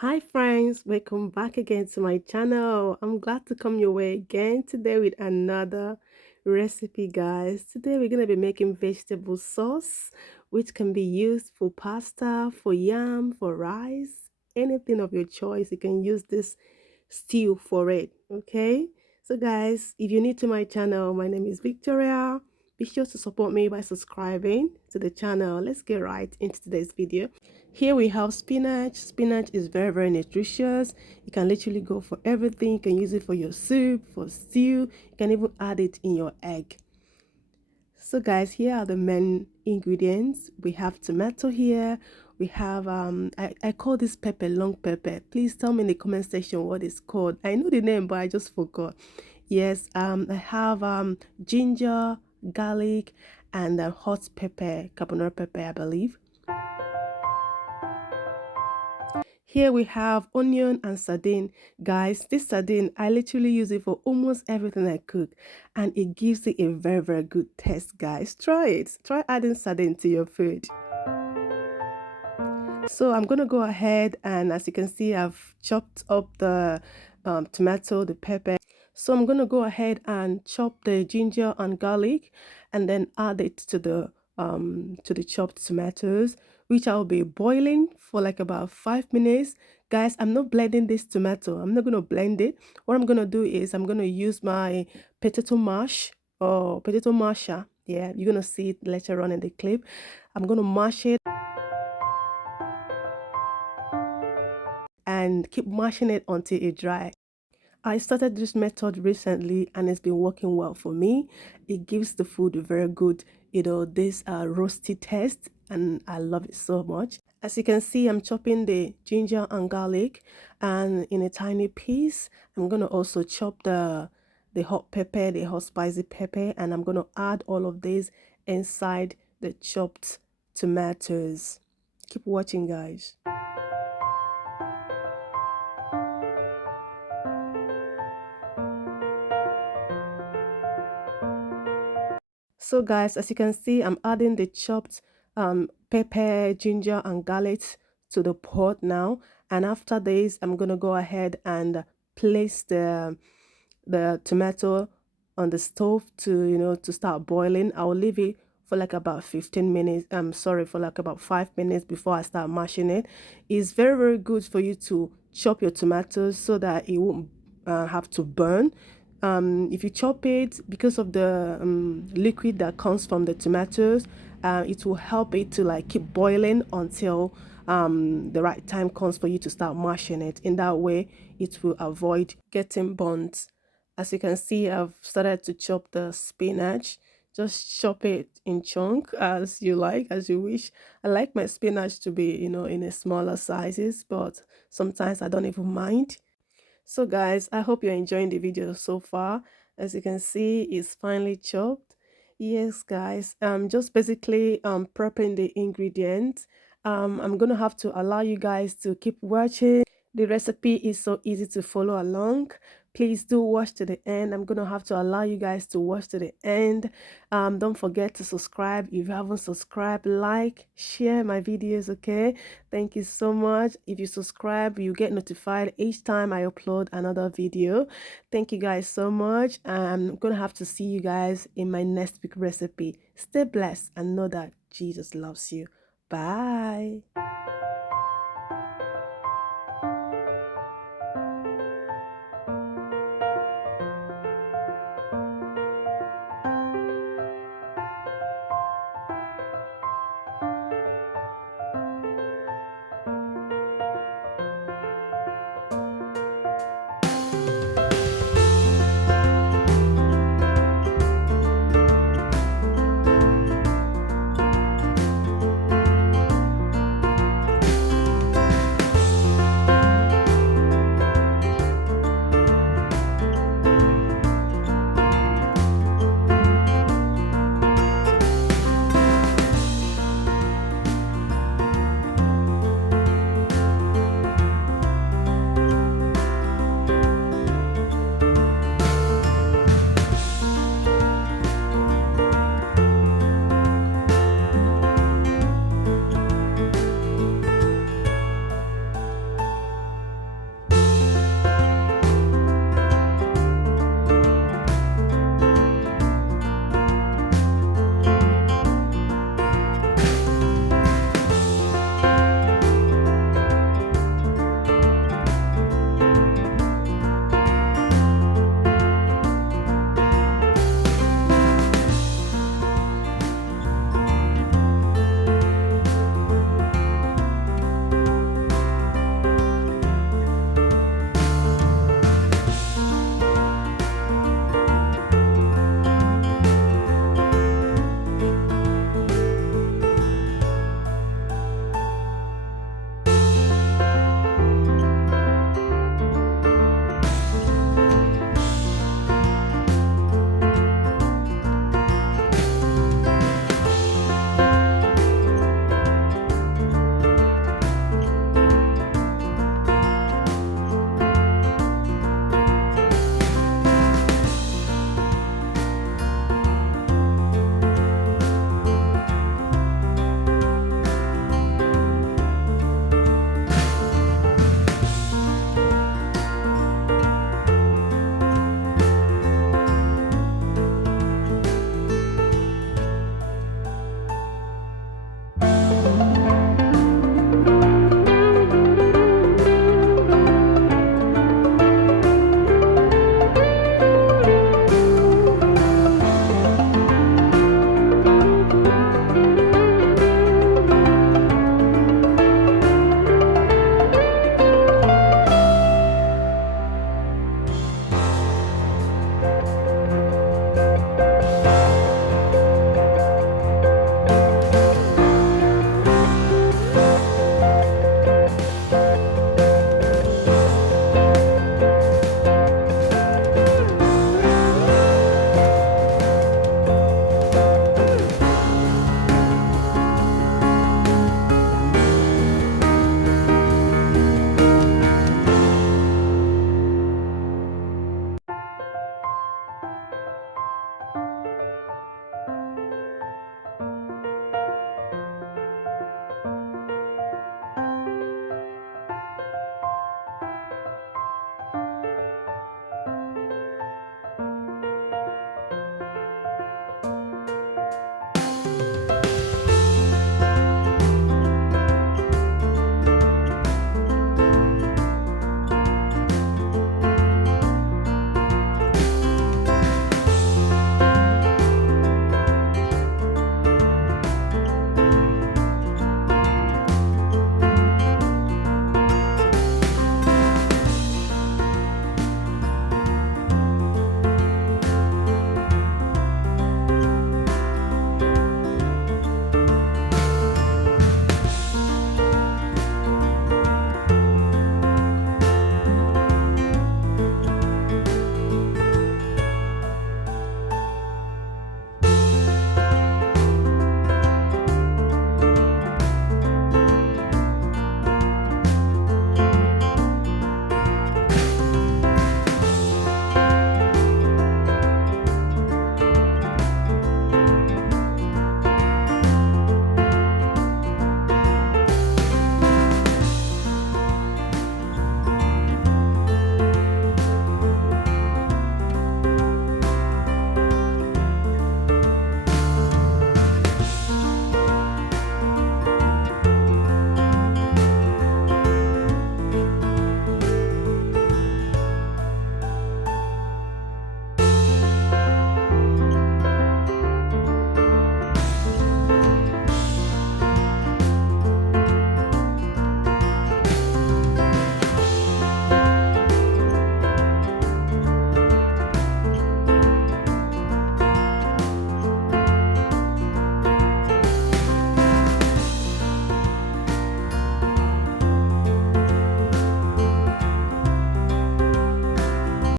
Hi friends, welcome back again to my channel. I'm glad to come your way again today with another recipe, guys. Today we're going to be making vegetable sauce, which can be used for pasta, for yam, for rice, anything of your choice. You can use this stew for it, okay? So guys, if you're new to my channel, my name is Victoria. Be sure to support me by subscribing to the channel. Let's get right into today's video. Here we have spinach. Spinach is very nutritious. You can literally go for everything. You can use it for your soup, for stew. You can even add it in your egg. So guys, here are the main ingredients. We have tomato here. We have I call this pepper long pepper. Please tell me in the comment section what it's called. I know the name, but I just forgot. Yes, I have ginger, garlic, and hot pepper, carbonara pepper, I believe. Here we have onion and sardine. Guys, this sardine, I literally use it for almost everything I cook, and it gives it a very good taste, guys. Try it. Try adding sardine to your food. So I'm going to go ahead, and as you can see, I've chopped up the tomato, the pepper. So I'm going to go ahead and chop the ginger and garlic and then add it to the chopped tomatoes, which I'll be boiling for like about 5 minutes. Guys, I'm not blending this tomato. I'm not going to blend it. What I'm going to do is I'm going to use my potato mash or potato masher. Yeah, you're going to see it later on in the clip. I'm going to mash it and keep mashing it until it dry. I started this method recently and it's been working well for me. It gives the food a very good, this roasty taste, and I love it so much. As you can see, I'm chopping the ginger and garlic and in a tiny piece. I'm going to also chop the hot pepper, the hot spicy pepper, and I'm going to add all of this inside the chopped tomatoes. Keep watching, guys. So guys, as you can see, I'm adding the chopped pepper, ginger, and garlic to the pot now. And after this, I'm gonna go ahead and place the tomato on the stove to to start boiling. I'll leave it for like about 15 minutes. I'm sorry, for like about 5 minutes before I start mashing it. It's very good for you to chop your tomatoes so that it won't have to burn. If you chop it, because of the liquid that comes from the tomatoes, it will help it to like keep boiling until the right time comes for you to start mashing it. In that way, it will avoid getting burnt. As you can see, I've started to chop the spinach. Just chop it in chunk as you like, as you wish. I like my spinach to be, in a smaller sizes, but sometimes I don't even mind. So guys, I hope you're enjoying the video so far. As you can see, it's finely chopped. Yes guys, just basically prepping the ingredients. I'm gonna have to allow you guys to keep watching. The recipe is so easy to follow along. Please do watch to the end. I'm gonna have to allow you guys to watch to the end. Don't forget to subscribe if you haven't subscribed. Like, share my videos, okay? Thank you so much. If you subscribe, you get notified each time I upload another video. Thank you guys so much. I'm gonna have to see you guys in my next week recipe. Stay blessed and know that Jesus loves you. Bye.